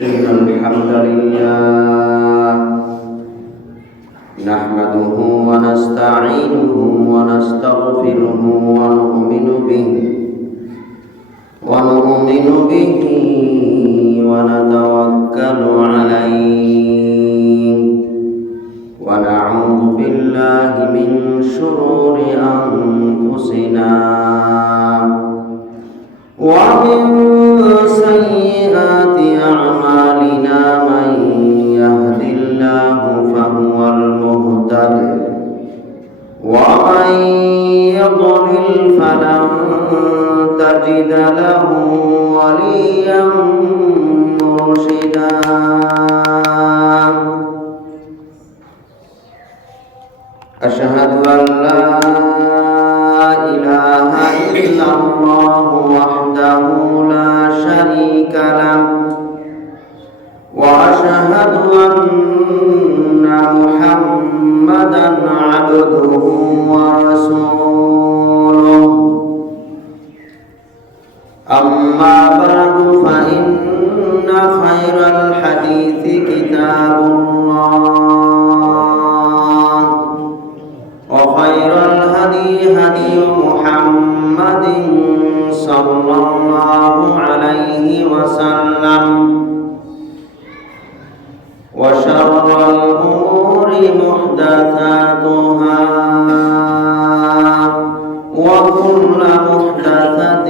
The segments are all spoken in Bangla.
إن الحمد لله نحمده ونستعينه ونستغفره ونؤمن به ونتوكل عليه ونعوذ بالله من شرور أنفسنا ومن سيئات أعمالنا من يهد الله فهو المهتد ومن يضلل فلن تجد له وليا مرشدا أشهد أن لا إله إلا الله وحده لا شريك له وأشهد أن محمدا عبده ورسوله أما بعد فإن خير الحديث كتاب الله وخير الهدي هدي محمد صلى الله عليه وسلم وشر الأمور محدثاتها وكل محدثة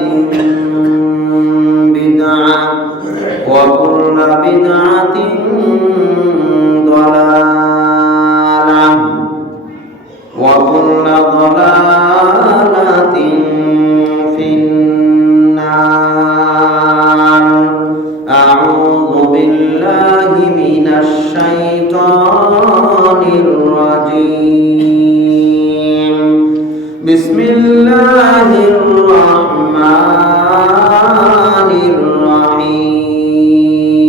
بدعة وكل بدعة ضلالة وكل ضلالة في النار أعوذ بالله من الشيطان الرجيم بسم الله الرحمن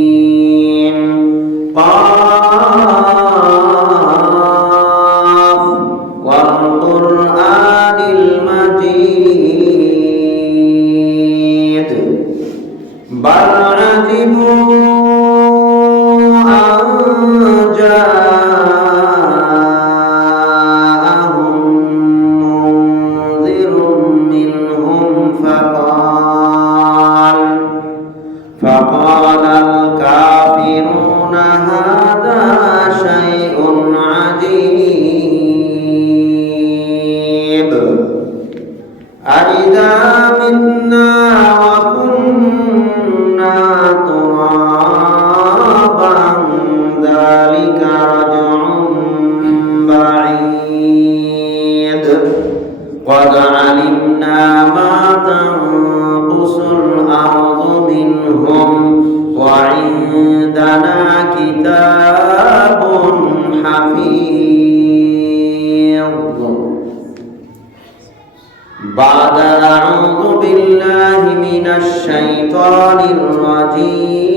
الرحيم قاف والقرآن المجيد بل عجبوا أن جاءهم منذر منهم فقال الكافرون هذا شيء عجيب أإذا متنا وكنا ترابا ذلك رجع بعيد قد علمنا ما تنقص الأرض منهم وعندنا كتاب حفيظ بعد أعوذ بالله من الشيطان الرجيم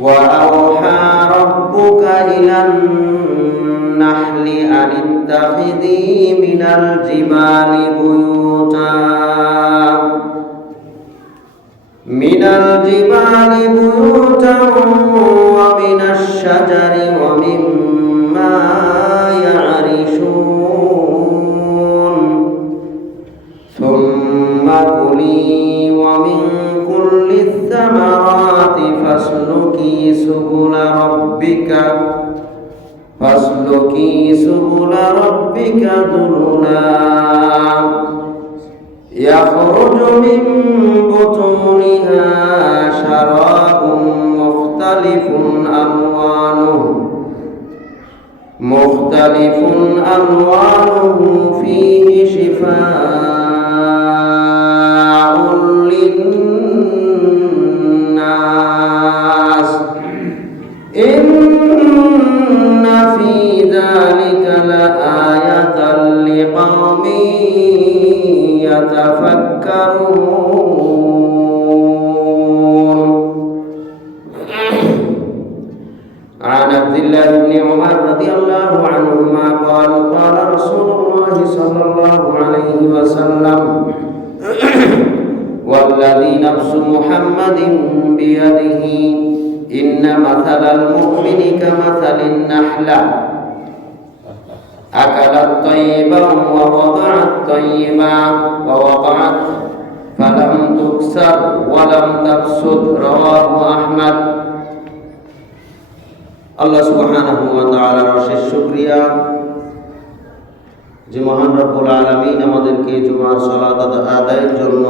وأوحى ربك إلى النحل أن اتخذي من الجبال بيوتا ومن الشجر ومما يعرشون ثم كلي ومن كل الثمرات فاسلكي سبل ربك ذللا يخرج من بطونها شراب مختلف ألوانه فيه شفاء للناس إن في ذلك لآية لقوم يتفكرون عن عبد الله بن عمر رضي الله عنهما قال قال رسول الله صلى الله عليه وسلم والذي نفس محمد بيده إن مثل المؤمن كمثل النحلة أكلت طيبا ووضعت طيبا ووقعت فلم تكسر ولم تفسد رواه أحمد আল্লাহ সুবহানাহু ওয়া তাআলার অশেষ শুকরিয়া যে মহান রব্বুল আলামিন আমাদেরকে জুমার সালাত আদায়ের জন্য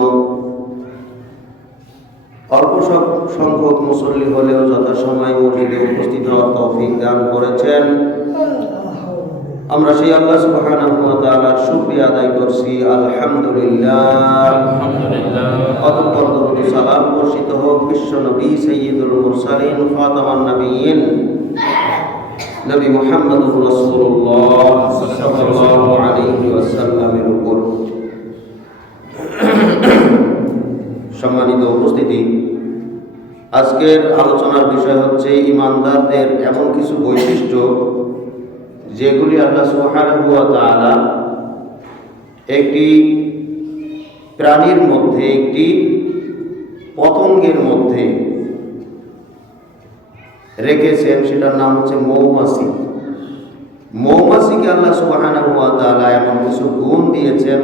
অল্প সংখ্যক মুসল্লি হলেও যথাসময়ে মসজিদে উপস্থিত হওয়ার তৌফিক দান করেছেন। আমরা সেই আল্লাহ সুবহানাহু ওয়া তাআলার শুকরিয়া আদায় করছি, আলহামদুলিল্লাহ। অতঃপর দরুদ সালাম বর্ষিত হোক বিশ্ব নবী সাইয়্যিদুল মুরসালিন খাতামান নবিয়্যিন নবী মুহাম্মদুর রাসূলুল্লাহ সাল্লাল্লাহু আলাইহি ওয়াসাল্লামের উপর। সম্মানিত উপস্থিতি, আজকের আলোচনার বিষয় হচ্ছে ঈমানদারদের এমন কিছু বৈশিষ্ট্য যেগুলি আল্লাহ সুবহানাহু ওয়া তাআলা একটি প্রাণীর মধ্যে, একটি পতঙ্গের মধ্যে রেখেছেন। সেটার নাম হচ্ছে মৌমাছি। মৌমাছিকে আল্লাহ সুবহানাহু ওয়া তাআলা এমন কিছু গুণ দিয়েছেন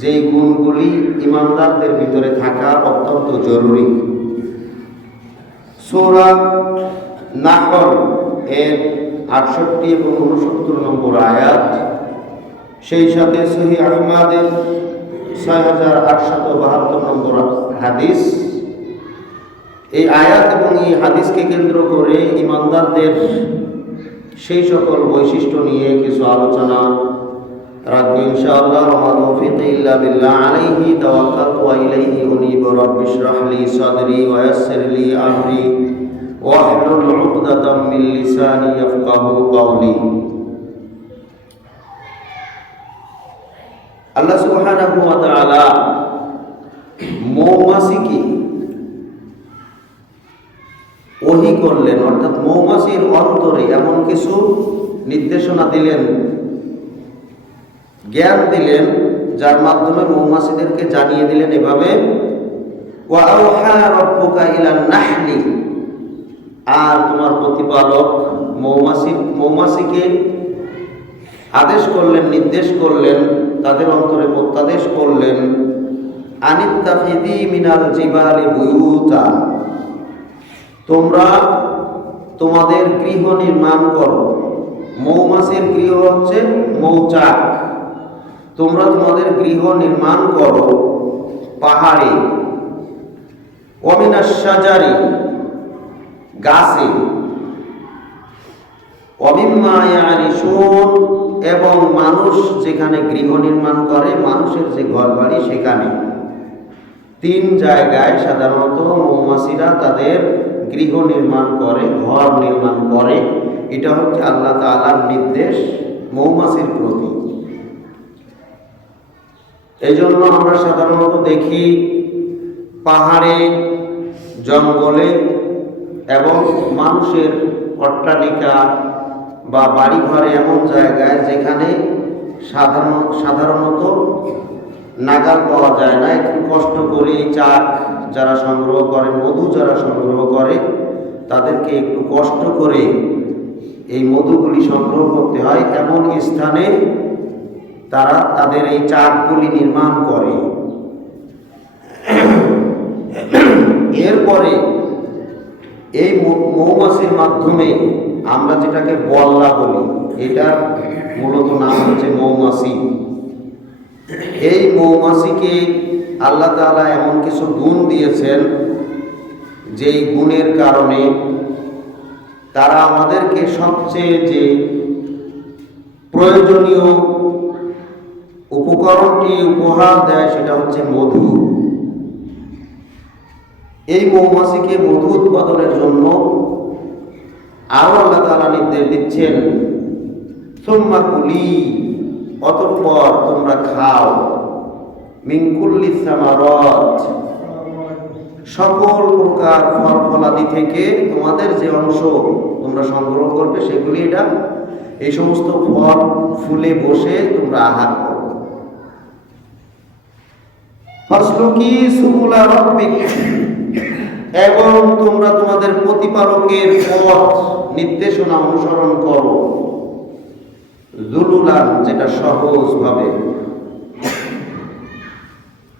যেই গুণগুলি ঈমানদারদের ভিতরে থাকা অত্যন্ত জরুরি। সূরা নাহল এর 68 এবং 69 নম্বর আয়াত, সেই সাথে সহিহ আহমদের 6872 নম্বর হাদিস। এই আয়াত এবং এই হাদিসকে কেন্দ্র করে ঈমানদারদের সেই সকল বৈশিষ্ট্য নিয়ে কিছু আলোচনা রাখবো ইনশাআল্লাহ। ওয়া মা তৌফিক ইল্লা বিল্লাহ, আলাইহি তাওয়াক্কালতু ওয়া ইলাইহি উনীব। রব্বি ইশরাহ লি সাদরি ওয়া ইয়াসসির লি আমরি ওয়াহলুল উকদাতাম মিন লিসানি ইয়াফকাহু কওলি। আল্লাহ সুবহানাহু ওয়া তাআলা মৌমাছিকে ওহী করলেন, অর্থাৎ মৌমাছির অন্তরে এমন কিছু নির্দেশনা দিলেন, জ্ঞান দিলেন, যার মাধ্যমে মৌমাছিদেরকে জানিয়ে দিলেন এভাবে, ওয়া আওহা রাব্বুকা ইলান নাহলি, আর তোমার প্রতিপালক মৌমাছিকে আদেশ করলেন, নির্দেশ করলেন, তাদের অন্তরে প্রত্যাদেশ করলেন, আনিত্তাখিযি মিনাল জিবালি বুয়ুতা, তোমরা তোমাদের গৃহ নির্মাণ করো। মৌমাছির গৃহ হচ্ছে মৌচাক। তোমরা তোমাদের গৃহ নির্মাণ করো পাহাড়ে, ওয়ামিনাশ শাজারি, গাছে, ওয়ামিম্মা ইয়ারিশুন, এবং মানুষ যেখানে গৃহ নির্মাণ করে, মানুষের যে ঘর বাড়ি সেখানে। 3 জায়গায় সাধারণত মৌমাছিরা তাদের গৃহ নির্মাণ করে, ঘর নির্মাণ করে। এটা হচ্ছে আল্লাহ তাআলার নির্দেশ মৌমাছির প্রতি। এই জন্য আমরা সাধারণত দেখি পাহাড়ে, জঙ্গলে এবং মানুষের অট্টালিকা বা বাড়িঘরে এমন জায়গায় যেখানে সাধারণত নাগাল পাওয়া যায় না, একটু কষ্ট করে চাক যারা সংগ্রহ করে, মধু যারা সংগ্রহ করে, তাদেরকে একটু কষ্ট করে এই মধুগুলি সংগ্রহ করতে হয়। এমন স্থানে তারা তাদের এই চাকগুলি নির্মাণ করে। এরপরে এই মৌমাছির মাধ্যমে আমরা যেটাকে বল্লা বলি, এটা মূলত নাম হচ্ছে মৌমাছি। এই মৌমাছিকে আল্লাহ তাআলা এমন কিছু গুণ দিয়েছেন যেই গুণের কারণে তারা আমাদেরকে সবচেয়ে যে প্রয়োজনীয় উপকরণটি উপহার দেয় সেটা হচ্ছে মধু। এই মৌমাছিকে মধু উৎপাদনের জন্য আরো আল্লাহ তাআলা নির্দেশ দিচ্ছেন, সুম্মা কুলি, অতঃপর তোমরা খাও, মিন কুল্লি সামারাত, সকল প্রকার ফল ফলাদি থেকে তোমাদের যে অংশ তোমরা সংগ্রহ করবে সেগুলি এটা, এই সমস্ত ফল ফুলে বসে তোমরা আহার করো। ফাসলুকি সুবুলা রাব্বিক, এবং তোমরা তোমাদের প্রতিপালকের পথ নির্দেশনা অনুসরণ করো, যুলুলান, যেটা সহজ ভাবে।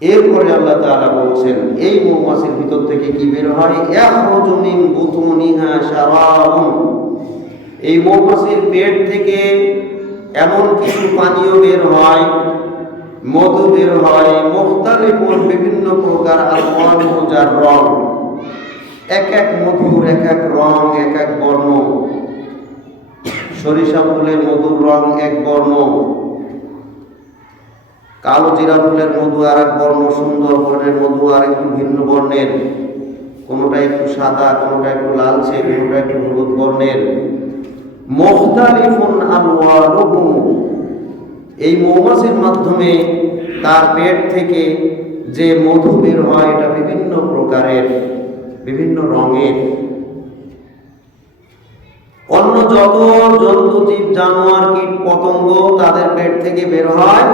এরপরে আল্লাহ তাআলা বলছেন এই মৌমাছির ভিতর থেকে কি বের হয়? ইয়াখরুজু মিন বুতুনিহা শারাবুন, এই মৌমাছির পেট থেকে এমন কিছু পানীয় বের হয়, মধু বের হয়, মুখতালিফুন, বিভিন্ন প্রকার, আলওয়ানু, যার রং, এক এক মধুর এক এক রং, এক এক বর্ণ। সরিষা ফুলের মধুর রং এক বর্ণ, কালো জিরা ফুলের মধু আর এক বর্ণ, সুন্দর ফুলের মধু আর একটু ভিন্ন বর্ণের, কোনোটা একটু সাদা, কোনোটা একটু লালচে, কোনোটা একটু হলুদ বর্ণের। মুখতালিফুন আলওয়ানুহু, এই মৌমাছির মাধ্যমে তার পেট থেকে যে মধু বের হয় এটা বিভিন্ন প্রকারের, বিভিন্ন রঙের। অন্য যত জন্তু, জীব, জানোয়ার, কীট পতঙ্গ, তাদের পেট থেকে বের হয়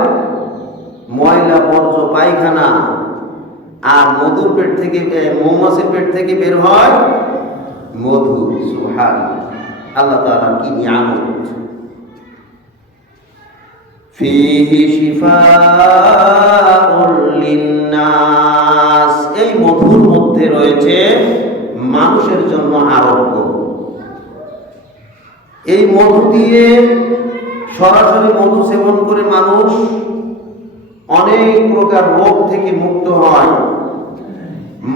ময়লা, বর্জ্য, পায়খানা, আর মধুর পেট থেকে, মৌমাছির পেট থেকে বের হয় মধু। সুবহানাল্লাহ, আল্লাহ তাআলা কি নিয়ামত! ফীহি শিফাউল লিন্নাস, এই মধুর মধ্যে রয়েছে মানুষের জন্য আরোগ্য। এই মধু দিয়ে, সরাসরি মধু সেবন করে মানুষ অনেক প্রকার রোগ থেকে মুক্ত হয়।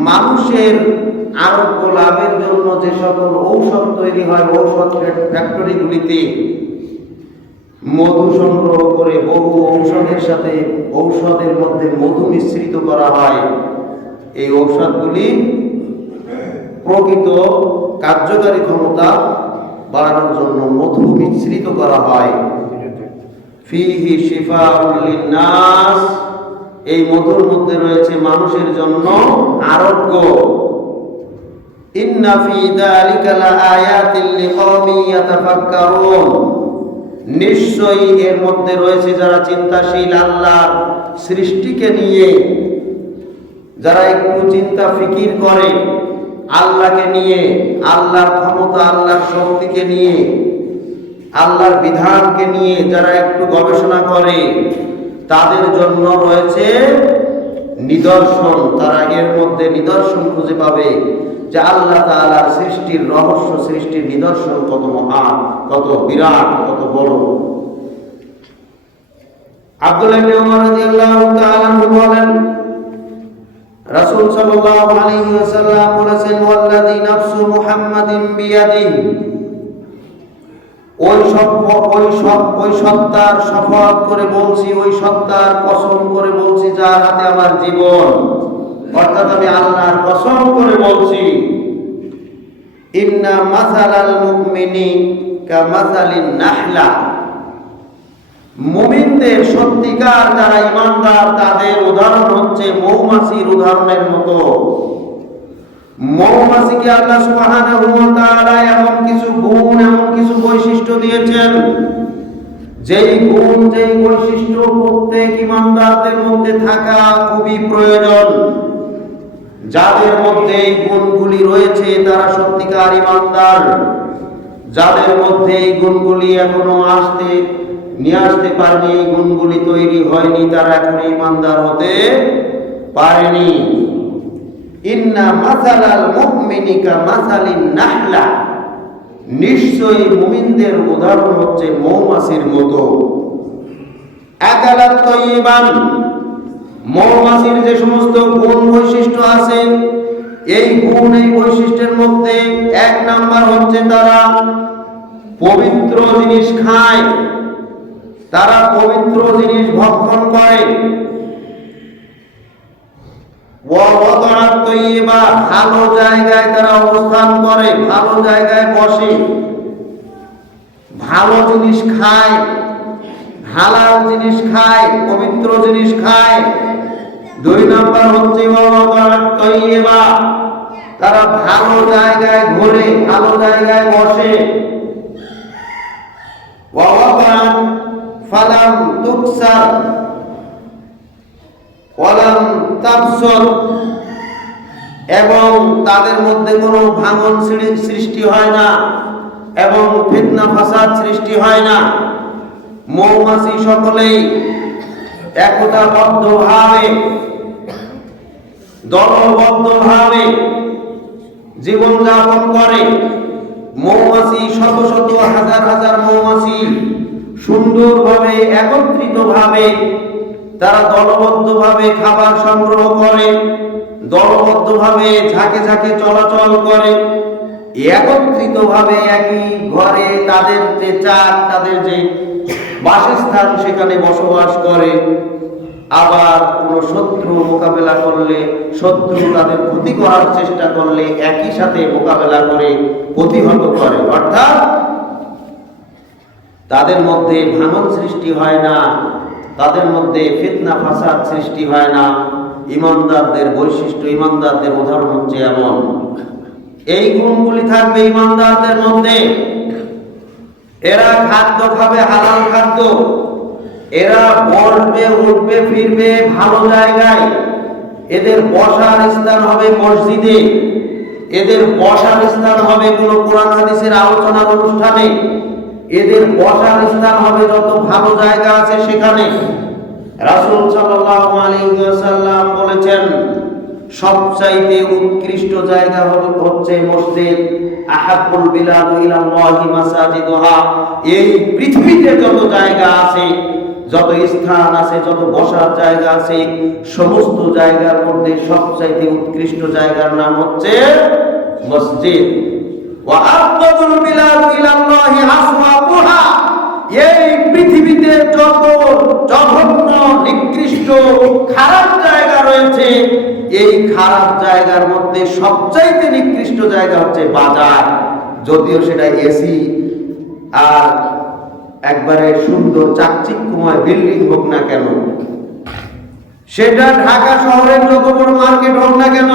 মানুষের আরোগ্য লাভের জন্য যে সকল ঔষধ তৈরি হয়, ঔষধ ফ্যাক্টরিগুলিতে মধু সংগ্রহ করে বহু ঔষধের সাথে, ঔষধের মধ্যে মধু মিশ্রিত করা হয়। এই ঔষধগুলি প্রকৃত কার্যকারী ক্ষমতা বাড়ানোর জন্য মধু মিশ্রিত করা হয়। ফীহি শিফাউল লিন্নাস, এই মধুর মধ্যে রয়েছে মানুষের জন্য আরোগ্য। ইন্না ফী যালিকা লাআয়াতিন লিকাওমিন ইয়াতাফাক্কারুন, নিশ্চয়ই এর মধ্যে রয়েছে যারা চিন্তাশীল, আল্লাহর সৃষ্টিকে নিয়ে যারা একটু চিন্তা ফিকির করে, আল্লাহকে নিয়ে, আল্লাহর ক্ষমতা, আল্লাহর শক্তিকে নিয়ে, আল্লাহর বিধানকে নিয়ে যারা একটু গবেষণা করে, তাদের জন্য রয়েছে নিদর্শন। তারা এর মধ্যে নিদর্শন খুঁজে পাবে যে আল্লাহ তাআলার সৃষ্টির রহস্য, সৃষ্টির নিদর্শন কত মহান, কত বিরাট, কত বড়। আব্দুল্লাহ ইবনে ওমর রাদিয়াল্লাহু তাআলা আনহু বলেন, রাসূল সাল্লাল্লাহু আলাইহি ওয়াসাল্লাম বলেছেন, ওয়াল্লাযী নাফসু মুহাম্মাদিন বিয়াদিহি, ওই সত্তার শপথ করে বলছি, ওই সত্তার কসম করে বলছি যার হাতে আমার জীবন, অর্থাৎ আমি আল্লাহর কসম করে বলছি, ইন্না মাসালাল মুমিনি কামাসালিন নাহলা, মুমিনদের, সত্যিকার যারা ঈমানদার, তাদের উদাহরণ হচ্ছে মৌমাছির উদাহরণের মতো। মৌমাছিকে আল্লাহ সুবহানাহু ওয়া তাআলা এমন কিছু গুণ, এমন কিছু বৈশিষ্ট্য দিয়েছেন, যেই গুণ, যেই বৈশিষ্ট্য প্রত্যেক ঈমানদারদের মধ্যে থাকা খুবই প্রয়োজন। যাদের মধ্যে এই গুণগুলি রয়েছে তারা সত্যিকার ঈমানদার। যাদের মধ্যে এই গুণগুলি এখনো নিয়ে আসতে পারেনি, এই গুণগুলি তৈরি হয়নি, তারা এখনো ঈমানদার হতে পারেনি। ইন্না মাসালাল মুমিনি কামাসালিন নাহলা, নিশ্চয়ই মুমিনদের উদাহরণ হচ্ছে মৌমাছির মতো। আকালাত তাইয়িবান, মৌমাছির যে সমস্ত গুণ বৈশিষ্ট্য আছে, এই গুণ, এই বৈশিষ্ট্যের মধ্যে এক নাম্বার হচ্ছে তারা পবিত্র জিনিস খায়, তারা পবিত্র জিনিস ভক্ষণ করে। ভালো জায়গায় তারা অবস্থান করে, ভালো জায়গায় বসে, ভালো জিনিস খায়, হালাল জিনিস খায়, পবিত্র জিনিস খায়। দুই নাম্বার হচ্ছে তারা ভালো জায়গায় ঘোরে, ভালো জায়গায় বসে। ফালাম তুকসার, ওয়ালাম তাফসদ, এবং তাদের মধ্যে কোনো ভাঙন সৃষ্টি হয় না এবং ফিতনা ফাসাদ সৃষ্টি হয় না। মৌমাছি সকলেই একতাবদ্ধভাবে দলবদ্ধভাবে জীবনযাপন করে। মৌমাছি শত শত হাজার হাজার মৌমাছি সুন্দরভাবে একত্রিতভাবে তারা দলবদ্ধভাবে খাবার সংগ্রহ করে, দলবদ্ধভাবে ঝাঁকে ঝাঁকে চলাচল করে, একত্রিতভাবে একই ঘরে তাদের যে চাক, তাদের যে বাসস্থান, সেখানে বসবাস করে। আবার কোনো শত্রু মোকাবেলা করলে, শত্রু তাদের ক্ষতি করার চেষ্টা করলে একই সাথে মোকাবেলা করে প্রতিহত করে। অর্থাৎ তাদের মধ্যে ভাঙন সৃষ্টি হয় না, তাদের মধ্যে ফিতনা ফাসাদ সৃষ্টি হয় না। ঈমানদারদের বৈশিষ্ট্য, ঈমানদারদের উদাহরণ হচ্ছে এমন। এই গুণগুলি থাকবে ঈমানদারদের মধ্যে। এরা খাদ্য খাবে হালাল খাদ্য, এরা বসবে উঠবে ফিরবে ভালো জায়গায়, এদের বসার স্থান হবে মসজিদে, এদের বসার স্থান হবে কোনো কোরআন হাদিসের আলোচনার অনুষ্ঠানে, এদের বসার স্থান হবে যত ভালো জায়গা আছে সেখানে। রাসূল সাল্লাল্লাহু আলাইহি ওয়াসাল্লাম বলেছেন, সবচাইতে উৎকৃষ্ট জায়গা হচ্ছে মসজিদ। আহাব্বুল বিলাদ ইলাল্লাহি মাসাজিদুহা। এই পৃথিবীতে যত জায়গা আছে, যত স্থান আছে, যত বসার জায়গা আছে, সমস্ত জায়গার মধ্যে সবচাইতে উৎকৃষ্ট জায়গার নাম হচ্ছে মসজিদ। ওয়া আফদালুল বিলাদ ইলাল্লাহি আসওয়াকুহা। এই পৃথিবীতে যত জঘন্য, নিকৃষ্ট, খারাপ জায়গা রয়েছে, এই খারাপ জায়গার মধ্যে সবচাইতে নিকৃষ্ট জায়গা হচ্ছে বাজার। যদিও সেটা এসি আর একবারে সুন্দর চাকচিক্যময় বিল্ডিং হোক না কেন, সেটা ঢাকা শহরের যত বড় মার্কেট হোক না কেন,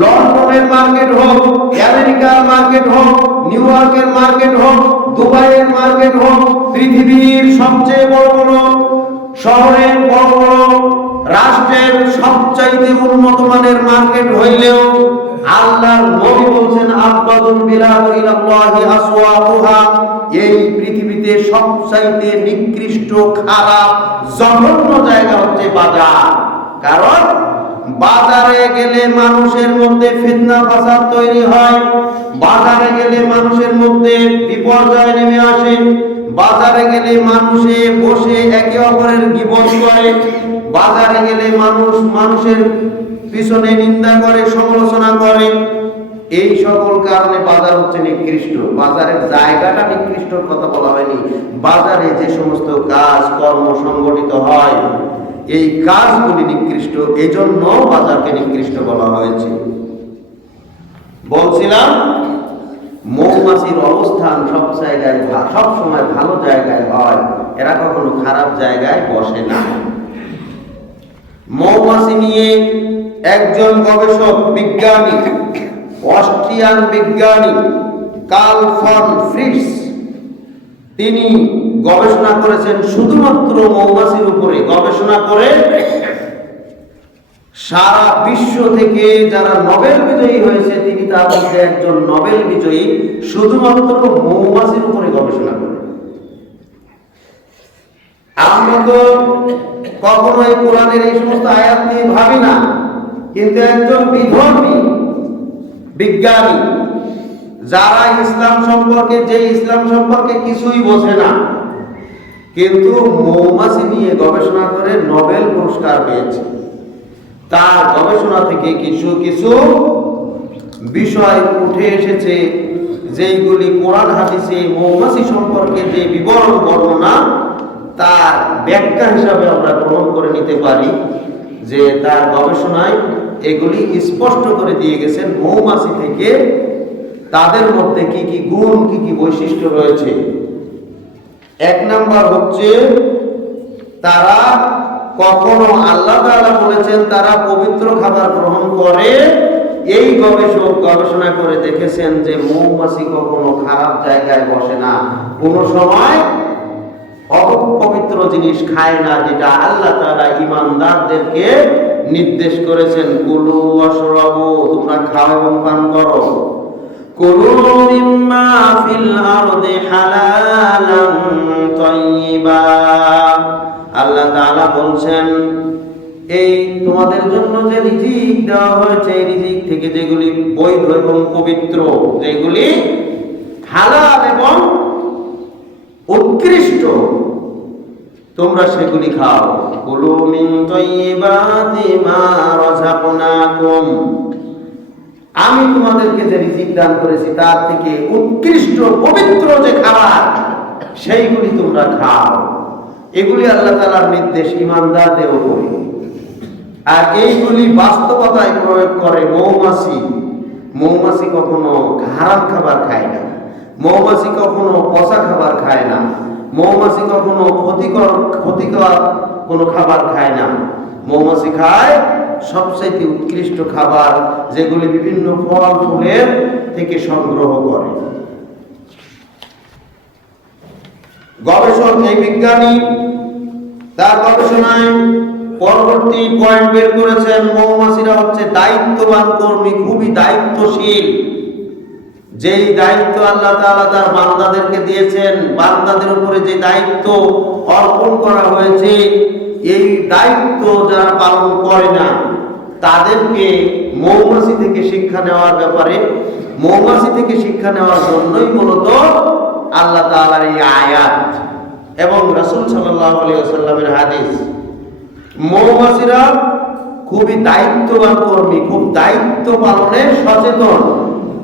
লন্ডনের মার্কেট হোক, আমেরিকার মার্কেট হোক, নিউ ইয়র্কের মার্কেট হোক, দুবাইয়ের মার্কেট হোক, পৃথিবীর সবচেয়ে বড় বড় শহরের বড় বড় রাষ্ট্রের সবচাইতে উন্নত মানের মার্কেট হইলেও আল্লাহর নবী বলছেন, আফদালুল বিলাদ ইলাল্লাহি আসওয়াকুহা। এই পৃথিবীতে সবচাইতে নিকৃষ্ট, খারাপ, জঘন্য জায়গা হচ্ছে বাজার। কারণ বাজারে গেলে মানুষের মধ্যে ফিতনা ফাসাদ তৈরি হয়, বাজারে গেলে মানুষের মধ্যে বিপর্যয় নেমে আসে, বাজারে গেলে মানুষে বসে একে অপরের গীবত করে, বাজারে গেলে মানুষ মানুষের পিছনে নিন্দা করে, সমালোচনা করে। এই সকল কারণে বাজার হচ্ছে নিকৃষ্ট। বাজারের জায়গাটা নিকৃষ্টর কথা বলা হয়নি, বাজারে যে সমস্ত কাজ কর্ম সংগঠিত হয় এই কাজগুলি নিকৃষ্ট, এজন্য বাজারকে নিকৃষ্ট বলা হয়েছে। বলছিলাম মৌমাছির অবস্থান সব জায়গায়, সব সময় ভালো জায়গায় হয়, এরা কখনো খারাপ জায়গায় বসে না। মৌমাছি নিয়ে একজন গবেষক, বিজ্ঞানী, অস্ট্রিয়ান বিজ্ঞানী কার্ল ফন ফ্রিটস, তিনি গবেষণা করেছেন শুধুমাত্র মৌমাছির উপরে। গবেষণা করে সারা বিশ্ব থেকে যারা নোবেল বিজয়ী হয়েছে, তিনি তার মধ্যে একজন নোবেল বিজয়ী, শুধুমাত্র মৌমাছির উপরে গবেষণা করে। আমরা তো কখনোই কোরআনের এই সমস্ত আয়াত নিয়ে ভাবি না, কিন্তু একজন বিধর্মী বিজ্ঞানী, যারা ইসলাম সম্পর্কে কিছুই বোঝে না, কিন্তু মৌমাছি নিয়ে গবেষণা করে নোবেল পুরস্কার পেয়েছে। তার গবেষণা থেকে কিছু কিছু বিষয় উঠে এসেছে, যেইগুলি কোরআন হাদিসে মৌমাছি সম্পর্কে যে বিবরণ বর্ণনা, তার ব্যাখ্যা হিসাবে আমরা গ্রহণ করে নিতে পারি। যে তার গবেষণায় এগুলি স্পষ্ট করে দিয়ে গেছেন মৌমাছি থেকে তাদের মধ্যে কি কি গুণ, কি কি বৈশিষ্ট্য রয়েছে। এক নাম্বার হচ্ছে, তারা কখনো, আল্লাহ তাআলা বলেছেন তারা পবিত্র খাবার গ্রহণ করে। এই গবেষক গবেষণা করে দেখেছেন যে মৌমাছি কখনো খারাপ জায়গায় বসে না, কোনো সময় অপবিত্র জিনিস খায় না, যেটা আল্লাহ তাআলা ঈমানদারদেরকে নির্দেশ করেছেন। কুলু ওয়াশরাবু, তোমরা খাও এবং পান করো। কুলু মিম্মা ফিল আরদি হালালান তাইয়্যিবা, আল্লাহ তাআলা বলছেন এই তোমাদের জন্য যে রিজিক দেওয়া হয়েছে, এই রিজিক থেকে যেগুলি বৈধ এবং পবিত্র, যেগুলি হালাল এবং উৎকৃষ্ট, তোমরা সেগুলি খাও। কুলু মিন তাইয়্যিবাতি মা রাযাকনাকুম, আমি তোমাদেরকে যে রিজিক দান করেছি তার থেকে উৎকৃষ্ট পবিত্র যে খাবার, সেইগুলি তোমরা খাও। এগুলি আল্লাহ তাআলার নির্দেশ ঈমানদারদের উপরে। আর এইগুলি বাস্তবতায় প্রয়োগ করে মৌমাছি। মৌমাছি কখনো হারাম খাবার খায় না, মৌমাছি কখনো পচা খাবার খায় না, মৌমাছি কখনো ক্ষতিকর কোনো খাবার খায় না। মৌমাছি খায় সবচেয়ে উৎকৃষ্ট খাবার, যেগুলি বিভিন্ন ফল ফুলের থেকে সংগ্রহ করে। গবেষক, এই বিজ্ঞানী তার গবেষণায় পরবর্তী পয়েন্ট বের করেছেন, মৌমাছিরা হচ্ছে দায়িত্ববান কর্মী, খুবই দায়িত্বশীল। যেই দায়িত্ব আল্লাহ তাআলা তার বান্দাদেরকে দিয়েছেন, বান্দাদের উপরে যে দায়িত্ব অর্পণ করা হয়েছে, এই দায়িত্ব যারা পালন করে না তাদেরকে মৌমাছি থেকে শিক্ষা নেওয়ার ব্যাপারে, মৌমাছি থেকে শিক্ষা নেওয়ার জন্যই মূলত আল্লাহ তাআলার এই আয়াত এবং রাসূল সাল্লাল্লাহু আলাইহি ওয়াসাল্লামের হাদিস। মৌমাছিরা খুবই দায়িত্ববান কর্মী, খুব দায়িত্ব পালনে সচেতন।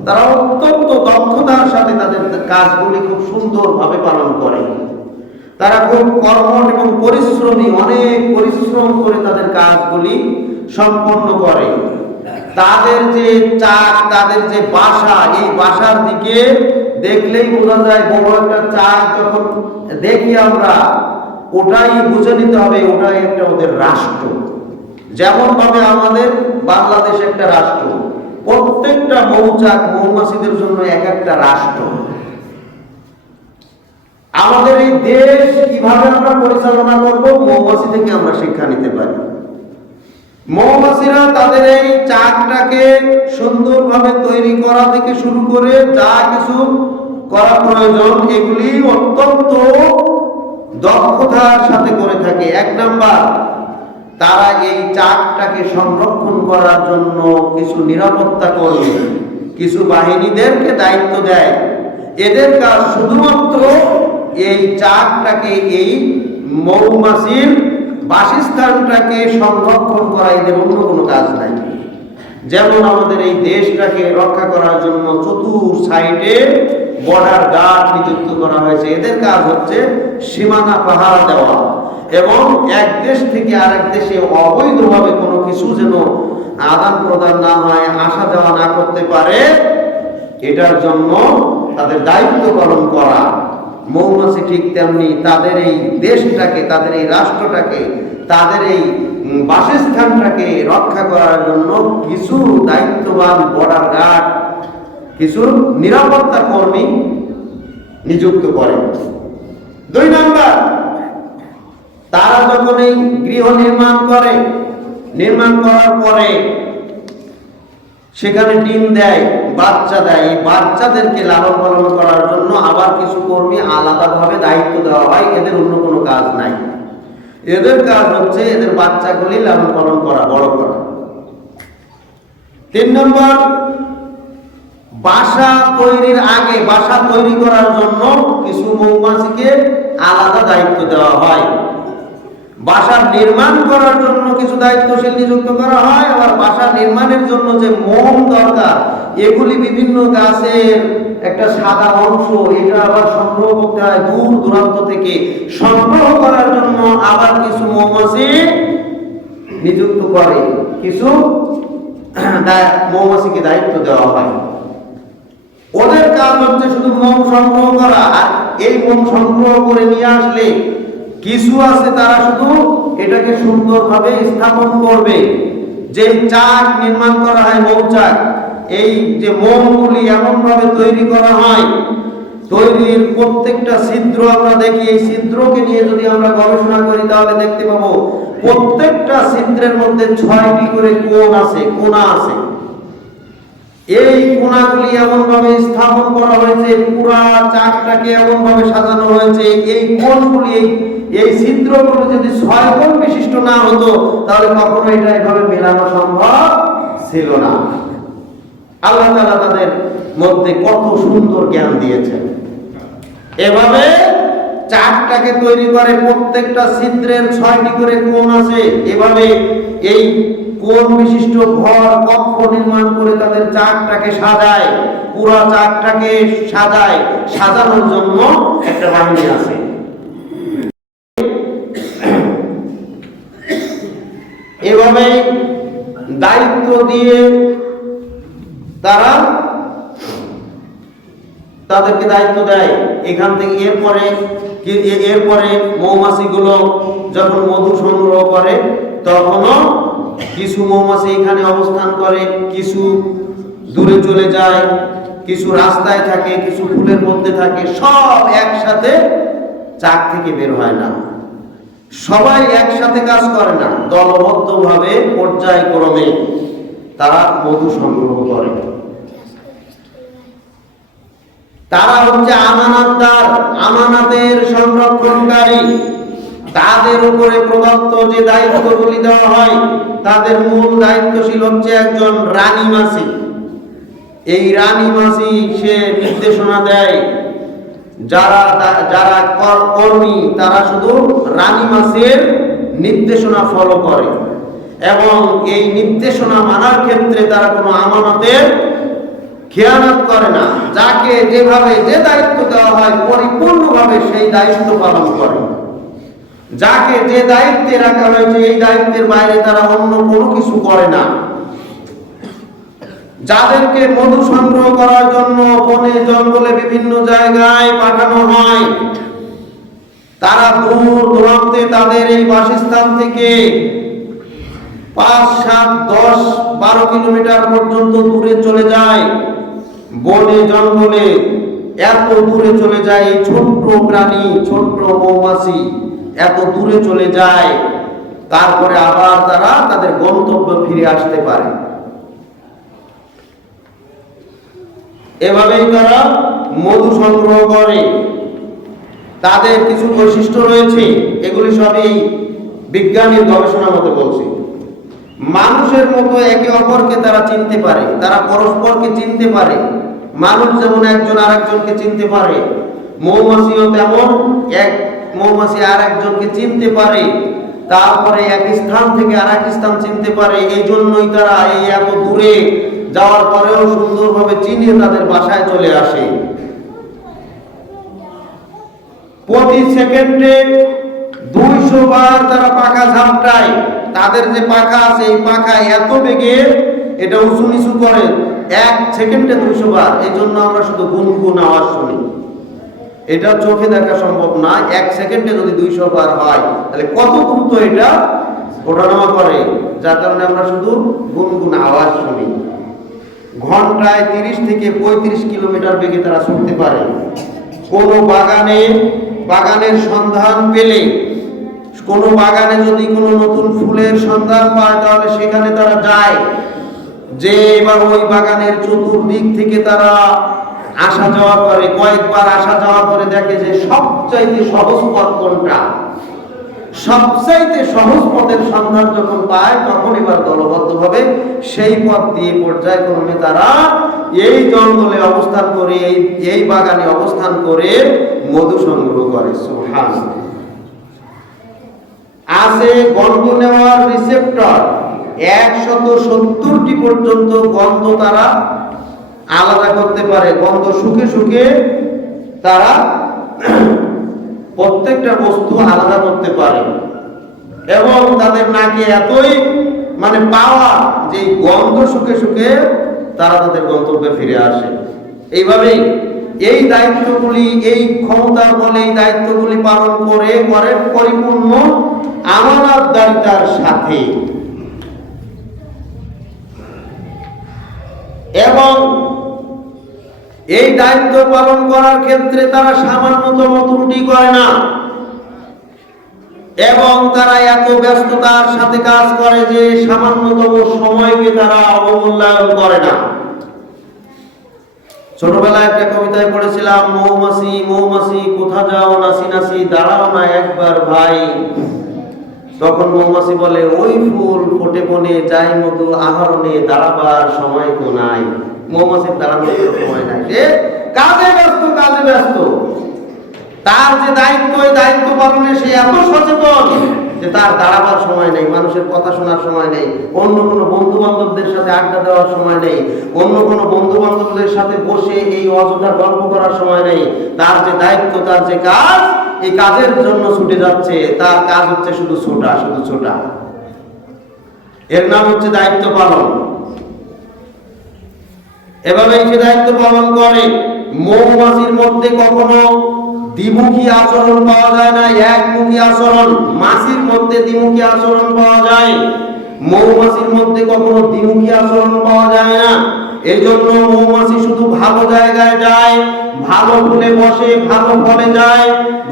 তারা অত্যন্ত দক্ষতার সাথে তাদের কাজগুলি খুব সুন্দরভাবে পালন করে। তারা খুব কর্মঠ এবং পরিশ্রমী, অনেক পরিশ্রম করে তাদের কাজগুলি সম্পন্ন করে। তাদের যে চাক, তাদের যে বাসা, এই বাসার দিকে দেখলেই বোঝা যায়, বড় একটা চাক যখন দেখি আমরা, ওটাই বুঝে নিতে হবে ওটাই একটা ওদের রাষ্ট্র। যেমন ভাবে আমাদের বাংলাদেশ একটা রাষ্ট্র, প্রত্যেকটা মৌচাক মৌমাছিদের জন্য এক একটা রাষ্ট্র। আমাদের এই দেশ কিভাবে আমরা পরিচালনা করব, মৌমাছি থেকে আমরা শিক্ষা নিতে পারি। মৌমাছিরা তাদের এই চাকটাকে সুন্দরভাবে তৈরি করা থেকে শুরু করে যা কিছু করা প্রয়োজন, এগুলি অত্যন্ত দক্ষতার সাথে করে থাকে। এক নাম্বার, তারা এই চাকটাকে সংরক্ষণ করার জন্য কিছু নিরাপত্তা কর্মী, কিছু বাহিনীদেরকে দায়িত্ব দেয়। এদের কাজ শুধুমাত্র এই চাকটাকে, এই মৌমাছির বাসস্থানটাকে সংরক্ষণ করা, এদের অন্য কোনো কাজ নাই। যেমন আমাদের এই দেশটাকে রক্ষা করার জন্য চতুর সাইডে বর্ডার গার্ড নিযুক্ত করা হয়েছে। এদের কাজ হচ্ছে সীমানা পাহারা দেওয়া এবং এক দেশ থেকে আরেক দেশে অবৈধভাবে কোনো কিছু যেন আদান প্রদান না হয়, আসা যাওয়া না করতে পারে, এটার জন্য তাদের দায়িত্ব পালন করা। মৌমাছি ঠিক তেমনি তাদের এই দেশটাকে, তাদের এই রাষ্ট্রটাকে, তাদের এই বাসস্থানটাকে রক্ষা করার জন্য কিছু দায়িত্ববান বর্ডার গার্ড, কিছু নিরাপত্তা কর্মী নিযুক্ত করে। 2 নাম্বার, তারা যখন এই গৃহ নির্মাণ করে, নির্মাণ করার পরে সেখানে ডিম দেয়, বাচ্চা দেয়। এই বাচ্চাদেরকে লালন পালন করার জন্য আবার কিছু কর্মী আলাদাভাবে দায়িত্ব দেওয়া হয়। এদের অন্য কোনো কাজ নাই, এদের কাজ হচ্ছে এদের বাচ্চাগুলি লালন পালন করা, বড় করা। 3 নম্বর, বাসা তৈরির আগে, বাসা তৈরি করার জন্য কিছু মৌমাছিকে আলাদা দায়িত্ব দেওয়া হয়। বাসা নির্মাণ করার জন্য কিছু দায়িত্বশীল নিযুক্ত করা হয়। আবার বাসা নির্মাণের জন্য যে মোম দরকার, এগুলি বিভিন্ন গাছের একটা সাদা অংশ, এটা আবার সংগ্রহ করতে হয় দূর দূরান্ত থেকে। সংগ্রহ করার জন্য আবার কিছু মৌমাছি নিযুক্ত করে, কিছু মৌমাছিকে দায়িত্ব দেওয়া হয়। ওদের কাজ হচ্ছে শুধু মোম সংগ্রহ করা। আর এই মোম সংগ্রহ করে নিয়ে আসলে কিছু আছে তারা শুধু এটাকে সুন্দরভাবে স্থাপন করবে। যে চাক নির্মাণ করা হয়, মৌচাক, এই যে মোমগুলি এমন ভাবে তৈরি করা হয় তৈরির প্রত্যেকটা ছিদ্র আমরা দেখি, এই ছিদ্রকে নিয়ে যদি আমরা গবেষণা করি তাহলে দেখতে পাবো প্রত্যেকটা ছিদ্রের মধ্যে 6টি করে কোণা আছে। এই কোণাগুলি এমন ভাবে স্থাপন করা হয়েছে, পুরা চাকটাকে এমন ভাবে সাজানো হয়েছে, এই কোণগুলি এই ছিদ্রগুলো যদি 6 কোণ বিশিষ্ট না হতো তাহলে কখনো এটা এভাবে মেলানো সম্ভব ছিল না। আল্লাহ তাআলা তাদের মধ্যে কত সুন্দর জ্ঞান দিয়েছেন। এভাবে চাকটাকে তৈরি করে, প্রত্যেকটা ছিদ্রের 6টি করে কোণ আছে। এভাবে এই কোণ বিশিষ্ট ঘর কক্ষ নির্মাণ করে তাদের চাকটাকে সাজায়, পুরো চাকটাকে সাজানোর জন্য একটা বাহিনী আছে। এভাবে দায়িত্ব দিয়ে তাদেরকে দায়িত্ব দেয়। এখান থেকে এরপরে মৌমাছিগুলো যখন মধু সংগ্রহ করে তখনও কিছু মৌমাছি এখানে অবস্থান করে, কিছু দূরে চলে যায়, কিছু রাস্তায় থাকে, কিছু ফুলের মধ্যে থাকে। সব একসাথে চাক থেকে বের হয় না, সবাই একসাথে কাজ করে না, দলবদ্ধভাবে পর্যায়ক্রমে তারা মধু সংগ্রহ করে। তারা হচ্ছে আমানতদার, আমানতের সংরক্ষণকারী। তাদের উপরে প্রদত্ত যে দায়িত্বগুলি দেওয়া হয় তাদের মূল দায়িত্বশীল হচ্ছে একজন রানী মাছি। এই রানী মাছি সে নির্দেশনা দেয়, যারা কর্মী তারা শুধু রানী মাছির নির্দেশনা ফলো করে এবং এই নির্দেশনা মানার ক্ষেত্রে তারা কোনো আমানতের খেয়ানত করে না। যাকে যেভাবে যে দায়িত্ব দেওয়া হয় পরিপূর্ণভাবে সেই দায়িত্ব পালন করে। যাকে যে দায়িত্বে রাখা হয়েছে এই দায়িত্বের বাইরে তারা অন্য কোনো কিছু করে না। যাদেরকে মধু সংগ্রহ করার জন্য বনে জঙ্গলে বিভিন্ন জায়গায় পাঠানো হয়, তারা দূর দূরান্তে তাদের এই বাসস্থান থেকে 5, 7, 10, 12 কিলোমিটার পর্যন্ত দূরে চলে যায়। বনে জঙ্গলে এত দূরে চলে যায়, এই ছোট্ট প্রাণী, ছোট্ট মৌমাছি এত দূরে চলে যায়, তারপরে আবার তারা তাদের গন্তব্যে ফিরে আসতে পারে। এভাবেই তারা মধু সংগ্রহ করে। তাদের কিছু বৈশিষ্ট্য রয়েছে, এগুলি সবই বিজ্ঞানীর গবেষণা মতে বলছে। মানুষের মতো একে অপরকে তারা চিনতে পারে, তারা পরস্পরকে চিনতে পারে। মানুষ যেমন একজন আরেকজনকে চিনতে পারে, মৌমাছিও তেমন এক মৌমাছি আর একজনকে চিনতে পারে। তারপরে এক স্থান থেকে আর এক স্থান চিনতে পারে। এই জন্যই তারা এই এত দূরে যাওয়ার পরেও সুন্দরভাবে চিনিয়ে তাদের বাসায় চলে আসে। প্রতি সেকেন্ডে 200 বার তারা পাখা ঝাপটায়। তাদের যে পাখা আছে এই পাখা এত বেগে এটা উঁচু নিচু করে, 1 সেকেন্ডে 200 বার। এই জন্য আমরা শুধু গুনগুন আওয়াজ শুনি, এটা চোখে দেখা সম্ভব না। 1 সেকেন্ডে যদি 200 বার হয় তাহলে কত দ্রুত এটা ওঠানামা করে, যার কারণে আমরা শুধু গুনগুন আওয়াজ শুনি। ঘন্টায় 30 থেকে 35 কিলোমিটার বেগে তারা ছুটতে পারে। কোনো বাগানের সন্ধান পেলে, কোনো বাগানে যদি কোনো নতুন ফুলের সন্ধান পায় তাহলে সেখানে তারা যায়, যে এবার ওই বাগানের চতুর্দিক থেকে তারা আসা যাওয়া করে। কয়েকবার আসা যাওয়া করে দেখে যে সবচাইতে সহজ পথ কোনটা। সবচাইতে সহজ পথের সন্ধান যখন পায় তখন এবার দলবদ্ধভাবে সেই পথ দিয়ে পর্যায়ক্রমে তারা এই জঙ্গলে অবস্থান করে, এই বাগানে অবস্থান করে মধু সংগ্রহ করে। সুবহানাল্লাহ। আছে গন্ধ নেওয়ার রিসেপ্টর, 170টি পর্যন্ত গন্ধ তারা আলাদা করতে পারে। গন্ধ শুকে শুকে তারা প্রত্যেকটা বস্তু আলাদা করতে পারে এবং তাদের নাকে এতই পাওয়া যে গন্ধ শুকে শুকে তারা তাদের গন্তব্যে ফিরে আসে। এইভাবেই এই দায়িত্বগুলি, এই ক্ষমতার বলে এই দায়িত্বগুলি পালন করে পরিপূর্ণ আমানতদারিতার সাথে। এবং এই দায়িত্ব পালন করার ক্ষেত্রে তারা সামান্যতম ত্রুটি করে না, এবং তারা এত ব্যস্ততার সাথে কাজ করে যে সামান্যতম সময়কে তারা অবমূল্যায়ন করে না। ছোটবেলায় একটা কবিতায় পড়েছিলাম, মৌমাছি মৌমাছি কোথা যাও নাসি নাসি দাঁড়াও না একবার ভাই। তখন মৌমাছি বলে, ওই ফুল ফোটে বনে যাই মধু আহরণে দাঁড়াবার সময় তো নাই। মৌমাছির দাঁড়ানোর সময় নাই, সে কাজে ব্যস্ত, কাজে ব্যস্ত। তার যে দায়িত্ব, এই দায়িত্ব পালনে সে এত সচেতন যে তার দাঁড়াবার সময় নেই, মানুষের কথা শোনার সময় নেই, অন্য কোনো বন্ধু বান্ধবদের সাথে আড্ডা দেওয়ার সময় নেই, অন্য কোনো বন্ধু বান্ধবদের সাথে বসে এই অযথা গল্প করার সময় নেই। তার যে দায়িত্ব, তার যে কাজ, এই কাজের জন্য ছুটে যাচ্ছে। তার কাজ হচ্ছে শুধু ছোটা, শুধু ছোটা। এর নাম হচ্ছে দায়িত্ব পালন। এভাবেই সে দায়িত্ব পালন করে। মৌমাছির মধ্যে কখনো দ্বিমুখী আচরণ পাওয়া যায় না, একমুখী আচরণ। মাছির মধ্যে দ্বিমুখী আচরণ পাওয়া যায়, মৌমাছির মধ্যে কখনো দ্বিমুখী আচরণ পাওয়া যায় না। এই জন্য মৌমাছি শুধু ভালো জায়গায় যায়, ভালো ফুলে বসে, ভালো ফলে যায়,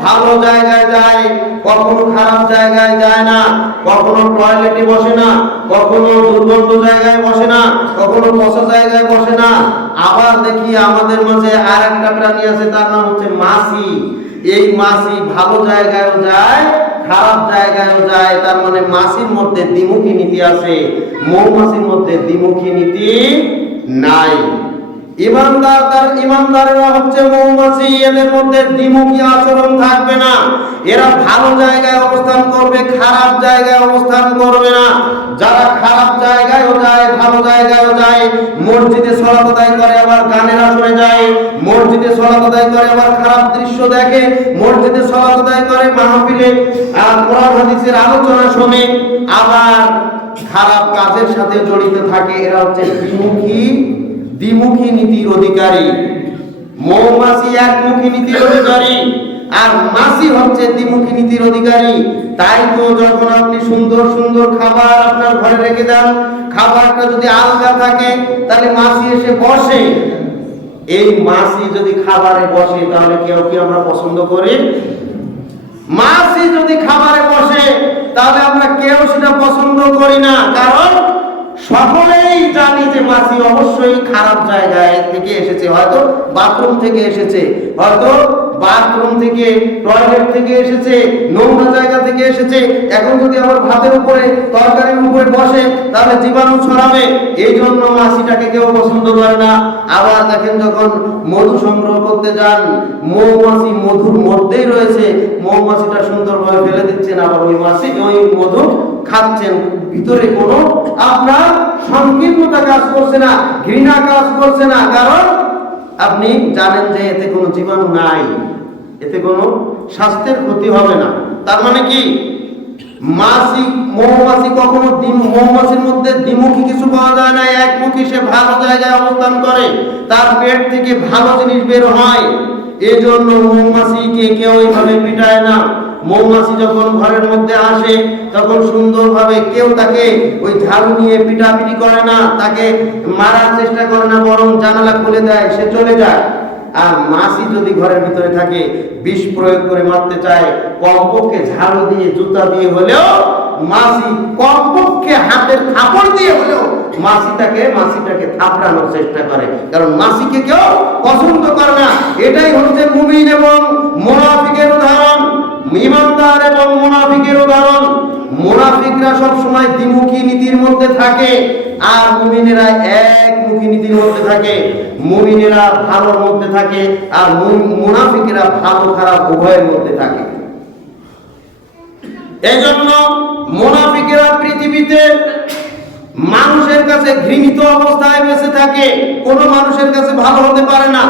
ভালো জায়গায় যায়, কখনো খারাপ জায়গায় যায় না, কখনো টয়লেটে বসে না, কখনো দুর্গন্ধ জায়গায় বসে না, কখনো পচা জায়গায় বসে না। আবার দেখি আমাদের মাঝে আর একটা প্রাণী আছে, তার নাম হচ্ছে মাছি। এই মাছি ভালো জায়গায়ও যায়, খারাপ জায়গায়ও যায়। তার মানে মাছির মধ্যে দ্বিমুখী নীতি আছে, মৌমাছির মধ্যে দ্বিমুখী নীতি নাই। ইমানদার, তার ইমানদারেরা হচ্ছে মৌমাছি, এদের মধ্যে দ্বিমুখী আচরণ থাকবে না। এরা ভালো জায়গায় অবস্থান করবে, খারাপ জায়গায় অবস্থান করবে না। যারা খারাপ জায়গায়ও যায়, ভালো জায়গায়ও যায়, মসজিদে সালাত আদায় করে আবার গানের আসরে যায়, মসজিদে সালাত আদায় করে আবার খারাপ দৃশ্য দেখে, মসজিদে সালাত আদায় করে মাহফিলে আর কোরআন হাদিসের আলোচনা শোনে, আবার খারাপ কাজের সাথে জড়িত থাকে। এরা হচ্ছে দ্বিমুখী নীতির অধিকারী। মৌমাছি একমুখী নীতির অধিকারী, আর মাছি হচ্ছে দ্বিমুখী নীতির অধিকারী। তাই তো যখন আপনি সুন্দর সুন্দর খাবার আপনার ঘরে রেখে দেন, খাবারটা যদি আলগা থাকে তাহলে মাছি এসে বসে। এই মাছি যদি খাবারে বসে তাহলে কেউ কি আমরা পছন্দ করি? মাছি যদি খাবারে বসে তাহলে আমরা কেউ সেটা পছন্দ করি না। কারণ সকলেই জানি যে মাছি অবশ্যই খারাপ জায়গায় থেকে এসেছে, হয়তো বাথরুম থেকে এসেছে, হয়তো বাথরুম থেকে, টয়লেট থেকে এসেছে, নোংরা জায়গা থেকে এসেছে। এখন যদি আমার ভাতের উপরে, তরকারির উপরে বসে তাহলে জীবাণু ছড়াবে। এই জন্য মাছিটাকে কেউ পছন্দ করে না। আবার দেখেন যখন মধু সংগ্রহ করতে যান, মৌমাছি মধুর মধ্যেই রয়েছে, মৌমাছিটা সুন্দরভাবে ফেলে দিচ্ছেন, আবার ওই মাছি ওই মধু খাচ্ছেন। ভিতরে কোনো আপনার সংকীর্ণতা কাজ করছে না, ঘৃণা কাজ করছে না। কারণ আপনি জানেন যে এতে কোনো জীবাণু নাই, এতে কোনো স্বাস্থ্যের ক্ষতি হবে না। তার মানে কি, মৌমাছি কখনো মৌমাছির মধ্যে দ্বিমুখী কিছু পাওয়া যায় না, একমুখী। সে ভালো জায়গায় অবস্থান করে, তার পেট থেকে ভালো জিনিস বের হয়। এই জন্য মৌমাছিকে কেউ এইভাবে পিটায় না। মৌমাছি যখন ঘরের মধ্যে আসে তখন সুন্দরভাবে কেউ তাকে ওই ঝাড়ু নিয়ে পিটাপিটি করে না, তাকে মারার চেষ্টা করে না, বরং জানালা খুলে দেয়, সে চলে যায়। আর মাছি যদি ঘরের ভিতরে থাকে, বিষ প্রয়োগ করে মারতে চায়, কমপক্ষে ঝাড়ু দিয়ে, জুতা দিয়ে হলেও মাছি, কমপক্ষে হাতের থাপড় দিয়ে হলেও মাছিটাকে থাপড়ানোর চেষ্টা করে। কারণ মাছিকে কেউ পছন্দ করে না। এটাই হচ্ছে মুমিন এবং মুনাফিকের উদাহরণ, ঈমানদার এবং মুনাফিকের উদাহরণ। মুনাফিকরা সব সময় দ্বিমুখী নীতির মধ্যে থাকে, আর মুমিনেরা একমুখী নীতির মধ্যে থাকে। মুমিনেরা ভালোর মধ্যে থাকে, আর মুনাফিকেরা ভালো খারাপ উভয়ের মধ্যে থাকে। এজন্য মুনাফিকেরা পৃথিবীতে মানুষের কাছে ঘৃণিত অবস্থায় বেঁচে থাকে, কোনো মানুষের কাছে ভালো হতে পারে না।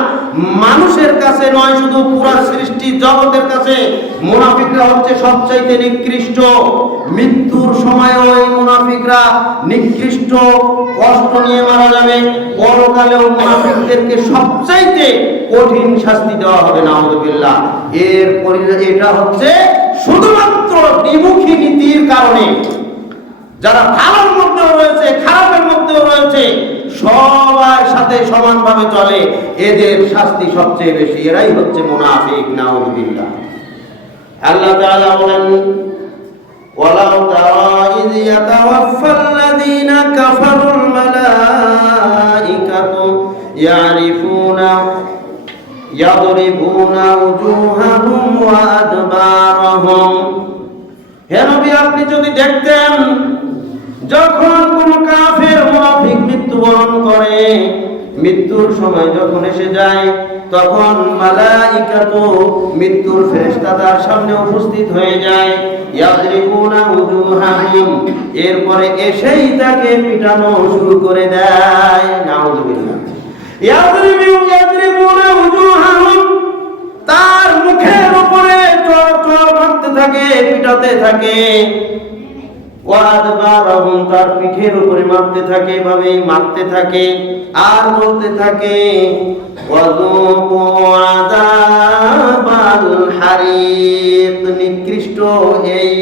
মানুষের কাছে নয়, শুধু পুরো সৃষ্টি জগতের কাছে মুনাফিকরা হচ্ছে সবচাইতে নিকৃষ্ট। মৃত্যুর সময়ও এই মুনাফিকরা নিকৃষ্ট, কষ্ট নিয়ে মারা যাবে। পরকালেও মুনাফিকদেরকে সবচাইতে কঠিন শাস্তি দেওয়া হবে, নাউযুবিল্লাহ। এটা হচ্ছে শুধুমাত্র দ্বিমুখী নীতির কারণে। যারা ভালোর মধ্যেও রয়েছে, খারাপের মধ্যেও রয়েছে, সবার সাথে সমানভাবে চলে, এদের শাস্তি সবচেয়ে বেশি। এরাই হচ্ছে মুনাফিক, নাউযুবিল্লাহ। আল্লাহ তাআলা বলেন, ওয়ালাউ তারা ইয ইয়াতাওয়াফফাল্লাযীনা কাফারুল মালাঈকাতু ইয়ারিফুনা ইয়াদরিবুনা উজুহাহুম ওয়া আদবারহুম। হে নবী, আপনি যদি দেখতেন যখন কোন কাফের মুনাফিক মৃত্যুবরণ করে, মৃত্যুর সময় যখন এসে যায়, তখন মালাইকাতু মৃত্যুর ফেরেশতা তার সামনে উপস্থিত হয়ে যায়। ইয়াদরিবুনা উজুহাহুম, এরপরে এসেই তাকে পিটানো শুরু করে দেয়। নাউযুবিল্লাহ। ইয়াদরিবুনা উজুহাহুম, তার মুখের উপরে চড় মারতে থাকে, পিটাতে থাকে। ওয়াদবারহুম, তার পিঠের উপরে মারতে থাকে, এভাবে মারতে থাকে আর বলতে থাকে, ওয়াযুকু আযাবাল হারিক, নিকৃষ্ট এই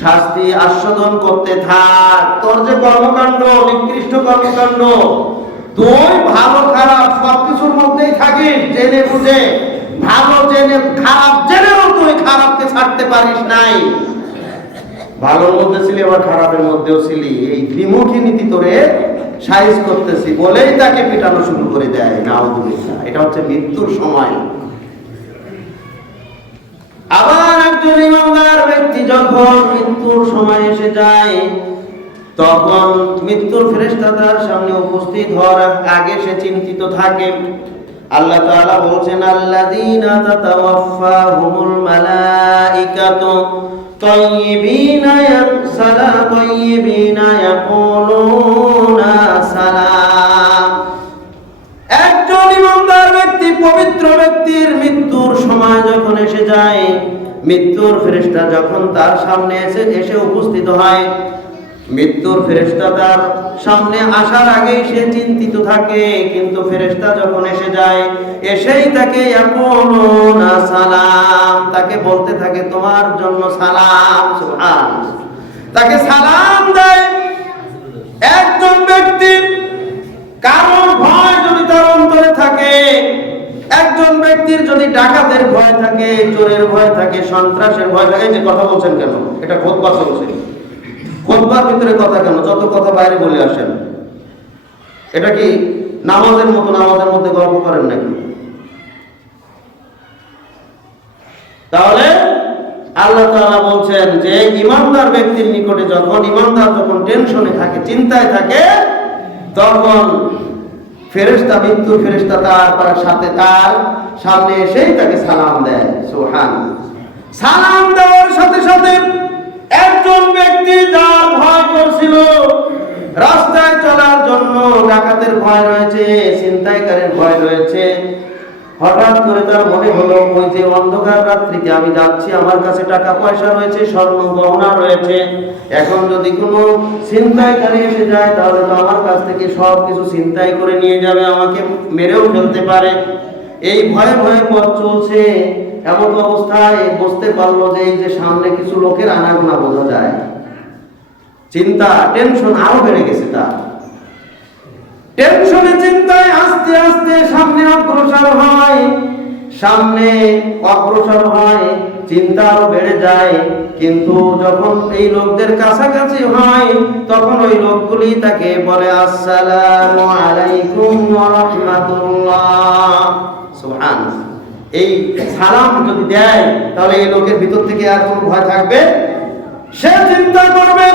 শাস্তি আস্বাদন করতে থাক। তোর যে কর্মকাণ্ড, নিকৃষ্ট কর্মকাণ্ড, তুই ভালো খারাপ সবকিছুর মধ্যেই থাকিস, জেনে বুঝে, ভালো জেনে খারাপ জেনেও তুই খারাপকে ছাড়তে পারিস নাই। ভালোর মধ্যে ছিলি, আবার খারাপের মধ্যেও ছিলি, এই দ্বিমুখী নীতি তোরে সাইজ করতেছি বলেই তাকে পিটানো শুরু করে দেয়। নাউযুবিল্লাহ। এটা হচ্ছে মৃত্যুর সময়। আবার একজন ইমানদার ব্যক্তি যখন মৃত্যুর সময় এসে যায়, তখন মৃত্যুর ফেরেশতা তার সামনে উপস্থিত হওয়ার আগে সে চিন্তিত থাকে। আল্লাহ তাআলা বলছেন, আল্লাযীনা তাতাওয়াফফাহুমুল মালাঈকাতু তাইয়্যিবিনা ইয়াকুলুনা সালাম। একজন ইমানদার ব্যক্তি, পবিত্র ব্যক্তির মৃত্যুর সময় যখন এসে যায়, মৃত্যুর ফেরেশতা যখন তার সামনে এসে উপস্থিত হয়, মৃত্যুর ফেরেশতা তার সামনে আসার আগেই সে চিন্তিত থাকে, কিন্তু ফেরেশতা যখন এসে যায়, এসেই তাকে ইয়াকুলুনা সালাম, তাকে বলতে থাকে তোমার জন্য সালাম। সুবহানাল্লাহ। তাকে সালাম দেয়। একজন ব্যক্তি কারো ভয় যদি তার অন্তরে থাকে, একজন ব্যক্তির যদি ডাকাতের ভয় থাকে, চোরের ভয় থাকে, সন্ত্রাসের ভয় থাকে, যে কথা বলছেন কেন, এটা খুতবা চলছে, খুতবার ভিতরে কথা কেন, যত কথা বাইরে বলে আসেন, এটা কি নামাজের মতো, নামাজের মধ্যে গল্প করেন নাকি? তাহলে আল্লাহ তাআলা বলছেন যে ইমানদার ব্যক্তির নিকটে যখন ইমানদার যখন টেনশনে থাকে, চিন্তায় থাকে, তখন ফেরেশতা, মৃত্যুর ফেরেশতা তার সাথে তার সামনে এসেই তাকে সালাম দেয়। সুবহানাল্লাহ। সালাম দেওয়ার সাথে সাথে একজন ব্যক্তি যার ভয় করছিল, রাস্তায় চলার জন্য ডাকাতের ভয় রয়েছে, ছিনতাইকারীর ভয় রয়েছে, হঠাৎ করে তার মনে হলো ওই যে অন্ধকার রাত্রিতে আমি যাচ্ছি, আমার কাছে টাকা পয়সা রয়েছে, স্বর্ণ গহনা রয়েছে, এখন যদি কোনো ছিনতাইকারী এসে যায় তাহলে তো আমার কাছ থেকে সব কিছু ছিনতাই করে নিয়ে যাবে, আমাকে মেরেও ফেলতে পারে। এই ভয়ে ভয়ে পথ চলছে, এমন অবস্থায় বুঝতে পারলো যে এই যে সামনে কিছু লোকের আনাগোনা বোঝা যায়, চিন্তা, টেনশন আরো বেড়ে গেছে। তার টেনশনে, চিন্তায় আস্তে আস্তে সামনে অগ্রসর হয়, সামনে অগ্রসর হয়, চিন্তা আরো বেড়ে যায়। কিন্তু যখন এই লোকদের কাছাকাছি হয়, তখন ওই লোকগুলি তাকে বলে, আসসালামু আলাইকুম ওয়া রাহমাতুল্লাহ। সুবহানাল্লাহ। এই সালাম যদি দেয় তাহলে এই লোকের ভিতর থেকে আর কোনো ভয় থাকবে? সে চিন্তা করবে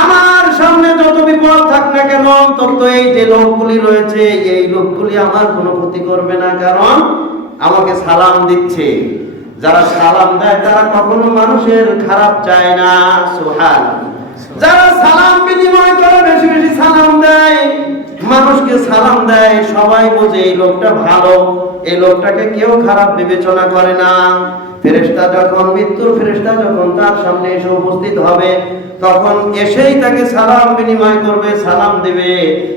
আমার সামনে যত বিপদ থাক না কেন, তত এই যে লোকগুলি রয়েছে, এই লোকগুলি আমার কোনো ক্ষতি করবে না, কারণ আমাকে সালাম দিচ্ছে। যারা সালাম দেয় তারা কখনো মানুষের খারাপ চায় না। সুবহানাল্লাহ। যারা সালাম বিনিময় করে, বেশি বেশি সালাম দেয়, মানুষকে সালাম দেয়, সবাই বোঝে এই লোকটা ভালো, এই লোকটাকে কেউ খারাপ বিবেচনা করে না। ফেরেশতা যখন, মৃত্যুর ফেরেশতা যখন তার সামনে এসে উপস্থিত হবে, তখন এসেই তাকে সালাম বিনিময় করবে, সালাম দিবে,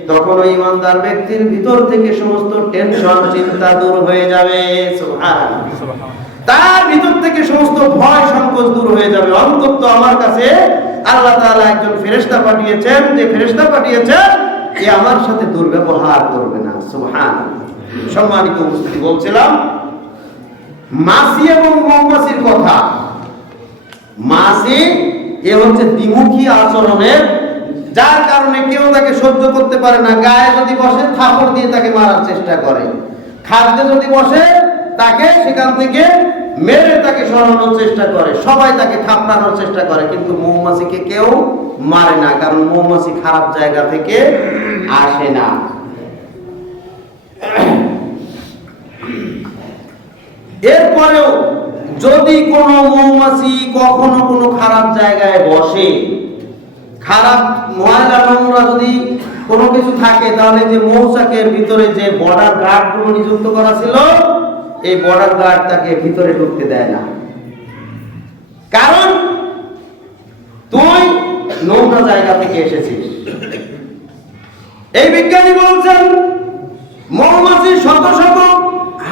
তখন ওই ইমানদার ব্যক্তির ভিতর থেকে সমস্ত টেনশন, চিন্তা দূর হয়ে যাবে। সুবহানাল্লাহ। তার ভিতর থেকে সমস্ত ভয় সংকোচ দূর হয়ে যাবে। অন্তত আমার কাছে আল্লাহ তাআলা একজন ফেরেশতা পাঠিয়েছেন, যে ফেরেশতা পাঠিয়েছেন এ আমার সাথে দুর্ব্যবহার করবে না। সুবহানাল্লাহ। সম্মানিত উপস্থিতি, বলছিলাম মাছি এবং মৌমাছির কথা। মাছি এ হচ্ছে দ্বিমুখী আচরণের, যার কারণে কেউ তাকে সহ্য করতে পারে না। গায়ে যদি বসে থাপড় দিয়ে তাকে মারার চেষ্টা করে, খাদ্যে যদি বসে তাকে সেখান থেকে মেরে তাকে সরানোর চেষ্টা করে, সবাই তাকে থাপড়ানোর চেষ্টা করে, কিন্তু মৌমাছিকে কেউ মারে না, কারণ মৌমাছি খারাপ জায়গা থেকে আসে না। এরপরেও যদি কোনো মৌমাছি কখনো কোনো খারাপ জায়গায় বসে, খারাপ ময়লা নোংরা যদি কোনো কিছু থাকে, তাহলে যে মৌচাকের ভিতরে যে বর্ডার গার্ড গুলো নিযুক্ত করা ছিল, এই বর্ডার গার্ড তাকে ভিতরে ঢুকতে দেয় না, কারণ তুই নোংরা জায়গা থেকে এসেছিস। এই বিজ্ঞানী বলছেন মৌমাছি শত শত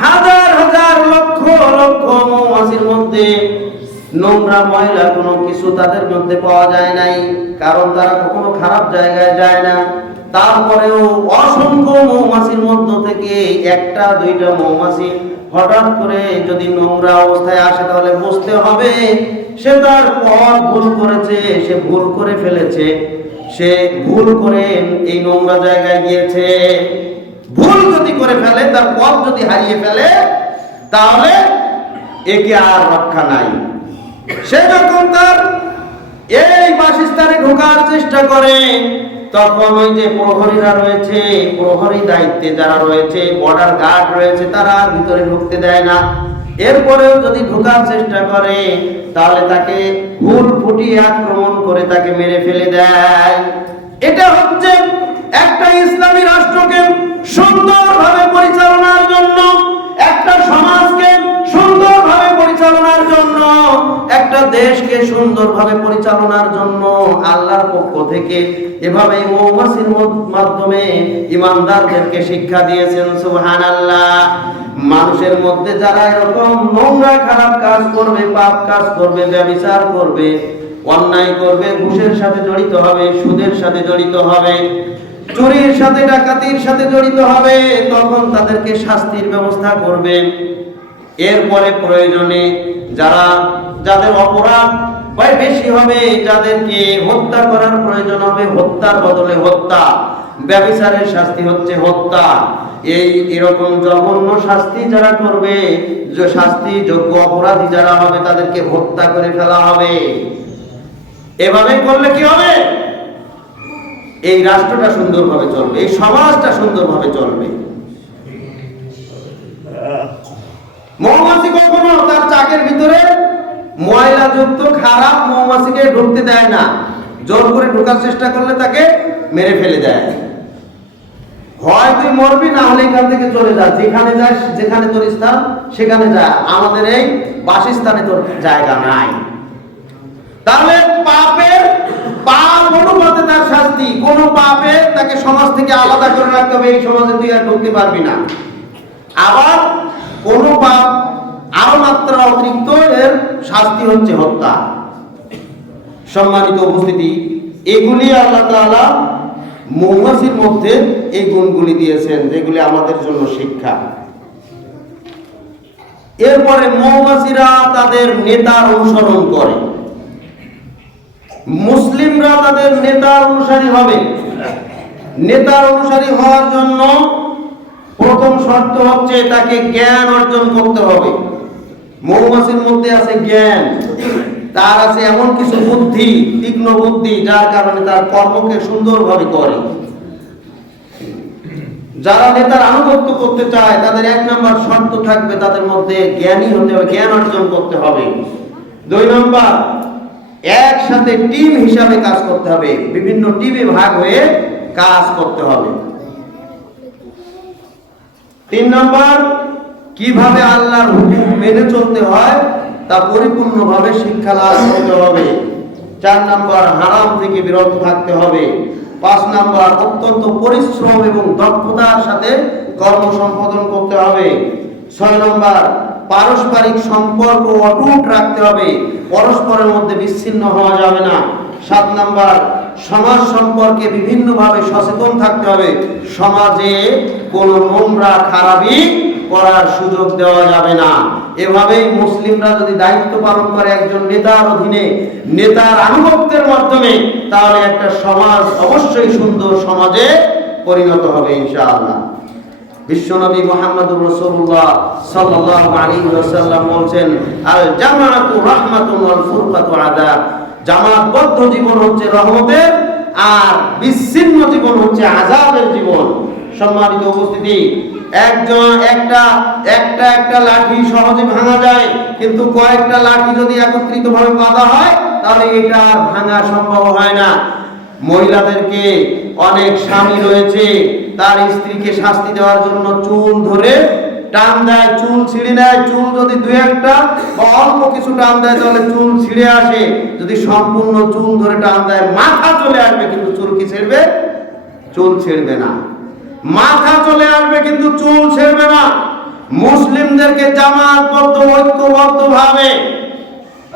হাজার হাজার লক্ষ লক্ষ মৌমাছির মধ্যে নোংরা ময়লা কোনো কিছু তাদের মধ্যে পাওয়া যায় নাই, কারণ তারা কখনো খারাপ জায়গায় যায় না। তারপরেও অসংখ্য মৌমাছির মধ্য থেকে একটা দুইটা মৌমাছি হঠাৎ করে যদি নোংরা অবস্থায় আসে, তাহলে বুঝতে হবে সে তার পথ ভুল করেছে, সে ভুল করে ফেলেছে, সে ভুল করে এই নোংরা জায়গায় গিয়েছে। ভুল যদি করে ফেলে, তার পথ যদি হারিয়ে ফেলে, তাহলে একে আর রক্ষা নাই। সে যখন তার এই বাসস্থানে ঢোকার চেষ্টা করে, তখন ওই যে প্রহরীরা রয়েছে, প্রহরী দায়িত্বে যারা রয়েছে, বর্ডার গার্ড রয়েছে, তারা ভিতরে ঢুকতে দেয় না। এরপরেও যদি ঢোকার চেষ্টা করে, তাহলে তাকে হুল ফুটিয়ে আক্রমণ করে তাকে মেরে ফেলে দেয়। এটা হচ্ছে একটা ইসলামী রাষ্ট্রকে সুন্দরভাবে পরিচালনার জন্য, একটা সমাজকে সুন্দরভাবে পরিচালনার জন্য, একটা দেশকে সুন্দরভাবে পরিচালনার জন্য আল্লাহর পক্ষ থেকে এভাবে মৌমাছির মাধ্যমে ঈমানদারদেরকে শিক্ষা দিয়েছেন। সুবহানাল্লাহ। মানুষের মধ্যে যারা এরকম নোংরা খারাপ কাজ করবে, পাপ কাজ করবে, ব্যভিচার করবে, অন্যায় করবে, ঘুষের সাথে জড়িত হবে, সুদের সাথে জড়িত হবে, চুরির সাথে ডাকাতির সাথে জড়িত হবে, তখন তাদেরকে শাস্তির ব্যবস্থা করবেন। এরপরে প্রয়োজনে যাদের অপরাধ বেশি হবে, যাদেরকে হত্যা করার প্রয়োজন হবে, হত্যার বদলে হত্যা। ব্যভিচারের শাস্তি হচ্ছে হত্যা। এরকম জঘন্য শাস্তি যারা করবে, যে শাস্তি যোগ্য অপরাধী যারা হবে, তাদেরকে হত্যা করে ফেলা হবে। এভাবে করলে কি হবে? এই রাষ্ট্রটা সুন্দরভাবে চলবে, এই সমাজটা সুন্দরভাবে চলবে। মৌমাছি কখনো তার চাকের ভিতরে ময়লাযুক্ত খারাপ মৌমাছিকে ঢুকতে দেয় না। জোর করে ঢোকার চেষ্টা করলে তাকে মেরে ফেলে দেয়। হয় তুই মরবি, না হলে এখান থেকে চলে যা, যেখানে যাস, যেখানে তোর স্থান সেখানে যা, আমাদের এই বাসস্থানে তোর জায়গা নাই। তাহলে পাপের পাপ অনুপাতে তার শাস্তি, কোন পাপে তাকে সমাজ থেকে আলাদা করে রাখতে হবে, এই সমাজে তুই আর ঢুকতে পারবি না। আবার কোন পাপ আরো মাত্রা অতিরিক্ত, এর শাস্তি হচ্ছে হত্যা। সম্মানিত উপস্থিতি, এগুলি আল্লাহ তাআলা মৌমাছির মধ্যে এই গুণগুলি দিয়েছেন, যেগুলি আমাদের জন্য শিক্ষা। এরপরে মৌমাছিরা তাদের নেতার অনুসরণ করে। মুসলিমরা তাদের নেতার অনুসারী হবে। নেতার অনুসারী হওয়ার জন্য প্রথম শর্ত হচ্ছে তাকে জ্ঞান অর্জন করতে হবে। মৌমাছির মধ্যে আছে জ্ঞান, তার আছে এমন কিছু বুদ্ধি, তীক্ষ্ণ বুদ্ধি, যার কারণে তার কর্মকে সুন্দরভাবে করে। যারা নেতার আনুগত্য করতে চায়, তাদের এক নম্বর শর্ত থাকবে তাদের মধ্যে জ্ঞানী হতে হবে, জ্ঞান অর্জন করতে হবে। 2 নম্বর, একসাথে টিম হিসাবে কাজ করতে হবে, বিভিন্ন টিমে ভাগ হয়ে কাজ করতে হবে। 3 নম্বর, কিভাবে আল্লাহর হুকুম মেনে চলতে হয় তা পরিপূর্ণভাবে শিক্ষা লাভ করতে হবে। 4 নম্বর, হারাম থেকে বিরত থাকতে হবে। 5 নম্বর, অত্যন্ত পরিশ্রম এবং দক্ষতার সাথে কর্ম সম্পাদন করতে হবে। 6 নম্বর, পারস্পরিক সম্পর্ক অটুট রাখতে হবে, পরস্পরের মধ্যে বিচ্ছিন্ন হওয়া যাবে না। 7 নাম্বার, সমাজ সম্পর্কে বিভিন্নভাবে সচেতন থাকতে হবে। সমাজে কোনো নোংরা খারাপি করার সুযোগ দেওয়া যাবে না। এভাবেই মুসলিমরা যদি দায়িত্ব পালন করে একজন নেতার অধীনে, নেতার আনুগত্যের মাধ্যমে, তাহলে একটা সমাজ অবশ্যই সুন্দর সমাজে পরিণত হবে ইনশাআল্লাহ। বিশ্বনবী মুহাম্মদুর রাসূলুল্লাহ সাল্লাল্লাহু আলাইহি ওয়াসাল্লাম বলেন, আল জামাআতু রাহমাতুন ওয়াল ফুরকাতু আযাব। জামাতবদ্ধ জীবন হচ্ছে রহমতের, আর বিচ্ছিন্ন জীবন হচ্ছে আযাবের জীবন। সম্মানিত উপস্থিতি, একটা লাঠি সহজে ভাঙা যায়, কিন্তু কয়েকটা লাঠি যদি একত্রিতভাবে বাঁধা হয় তাহলে এটা আর ভাঙা সম্ভব হয় না। মহিলাদেরকে অনেক স্বামী রয়েছে, তার স্ত্রীকে শাস্তি দেওয়ার জন্য চুল ধরে টান দেয়, চুল ছিঁড়ে নেয়। চুল যদি দুই একটা বা অল্প কিছু টান দেয় তাহলে চুল ছিঁড়ে আসে। যদি সম্পূর্ণ চুল ধরে টান দেয় মাথা চলে আসবে, কিন্তু চুল কি ছিঁড়বে? চুল ছিঁড়বে না। মাথা চলে আসবে কিন্তু চুল ছিঁড়বে না। মুসলিমদেরকে জামাতবদ্ধ ঐক্যবদ্ধভাবে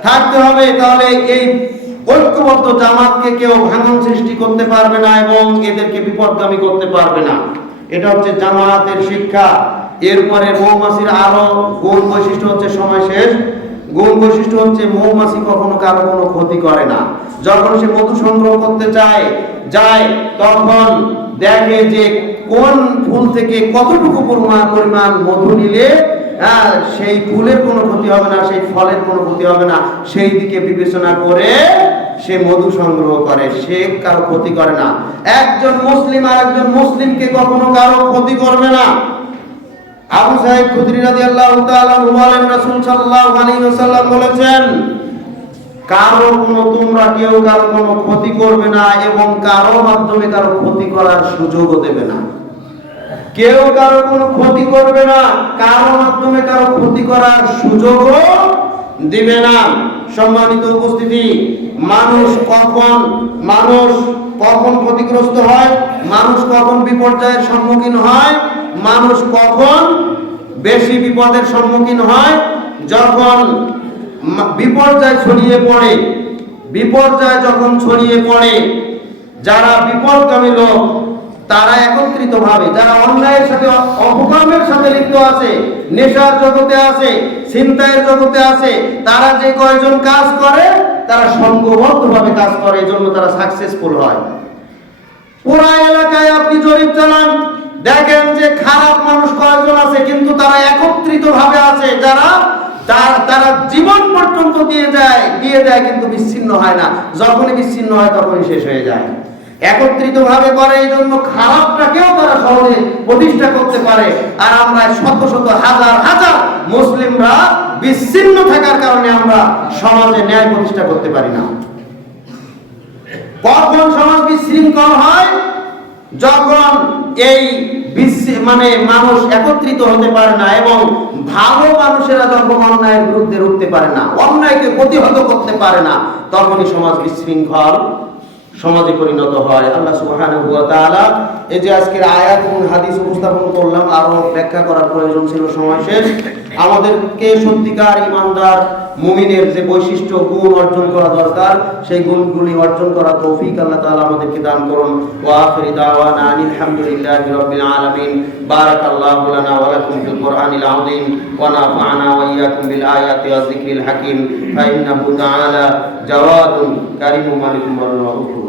থাকতে হবে, তাহলে এই ঐক্যবদ্ধ জামাতকে কেউ ভাঙন সৃষ্টি করতে পারবে না এবং এদেরকে বিপদগামী করতে পারবে না। এটা হচ্ছে জামাতের শিক্ষা। এরপরে মৌমাছির আরো গুণ বৈশিষ্ট্য হচ্ছে, সময় শেষ। গুণ বৈশিষ্ট্য হচ্ছে মৌমাছি কখনো কারো কোনো ক্ষতি করে না। যখন সে মধু সংগ্রহ করতে যায় তখন দেখে যে কোন ফুল থেকে কতটুকু পরিমাণ মধু নিলে সেই ফুলের কোনো ক্ষতি হবে না, সেই ফলের কোনো ক্ষতি হবে না, সেই দিকে বিবেচনা করে সে মধু সংগ্রহ করে, সে কারো ক্ষতি করে না। একজন মুসলিম আর একজন মুসলিমকে কখনো কারো ক্ষতি করবে না। আবু সাঈদ খুদরি রাদিয়াল্লাহু তাআলা বলেন, রাসূল সাল্লাল্লাহু আলাইহি ওয়াসাল্লাম বলেছেন, তোমরা কেউ কারো কোনো ক্ষতি করবে না এবং কারো মাধ্যমে কারো ক্ষতি করার সুযোগও দেবে না। কেউ কারো কোনো ক্ষতি করবে না, কারো মাধ্যমে কারো ক্ষতি করার সুযোগও দিবে না। সম্মানিত উপস্থিতি, মানুষ কখন ক্ষতিগ্রস্ত হয়, মানুষ কখন বিপর্যয়ের সম্মুখীন হয়, মানুষ কখন বেশি বিপদের সম্মুখীন হয়, যখন বিপর্যয় ছড়িয়ে পড়ে। বিপর্যয় যখন ছড়িয়ে পড়ে, যারা বিপদগামী লোক তারা একত্রিতভাবে, যারা অন্যায়ের সাথে অপকর্মের সাথে লিপ্ত আছে, নেশার জগতে আছে, ছিনতাইয়ের জগতে আছে, তারা যে কয়জন কাজ করে তারা সংঘবদ্ধভাবে কাজ করে, এজন্য তারা সাকসেসফুল হয়। পুরা এলাকায় আপনি জরিপ চালান, দেখেন যে খারাপ মানুষ কয়জন আছে, কিন্তু তারা একত্রিতভাবে আছে, তারা জীবন পর্যন্ত দিয়ে দেয় কিন্তু বিচ্ছিন্ন হয় না। যখনই বিচ্ছিন্ন হয় তখনই শেষ হয়ে যায়। একত্রিতভাবে করে, এই জন্য খারাপটাকেও তারা সহজে প্রতিষ্ঠা করতে পারে। আর আমরা শত শত হাজার হাজার মুসলিমরা বিচ্ছিন্ন থাকার কারণে আমরা সমাজে ন্যায় প্রতিষ্ঠা করতে পারি না। কখন সমাজ বিশৃঙ্খল হয়? যখন এই মানুষ একত্রিত হতে পারে না এবং ভালো মানুষেরা যখন অন্যায়ের বিরুদ্ধে রুখতে পারে না, অন্যায়কে প্রতিহত করতে পারে না, তখনই সমাজ বিশৃঙ্খল সমাজে পরিণত হয়। আল্লাহ সুবহানাহু ওয়া তাআলা এই যে আজকের আয়াত এবং হাদিস উপস্থাপন করলাম, আরো ব্যাখ্যা করার প্রয়োজন ছিল, সময় শেষ। আমাদেরকে সত্যিকার ইমানদার মুমিনের যে বৈশিষ্ট্য গুণ অর্জন করা দরকার, সেই গুণগুলি অর্জন করার তৌফিক আল্লাহ তাআলা আমাদেরকে দান করুন। ওয়া আখিরু দাওয়ানা আলহামদুলিল্লাহি রাব্বিল আলামিন। বারাকাল্লাহু লানা ওয়া লাকুম ফিল কুরআনিল আযীম ওয়া নাফা'না ওয়া ইয়্যাকুম বিল আয়াতি ওয়াজ যিকরিল হাকীম। ফা ইন্নাহু তাআলা জাওয়াদুন কারীমুন মালিকুন ওয়া রাউফুর।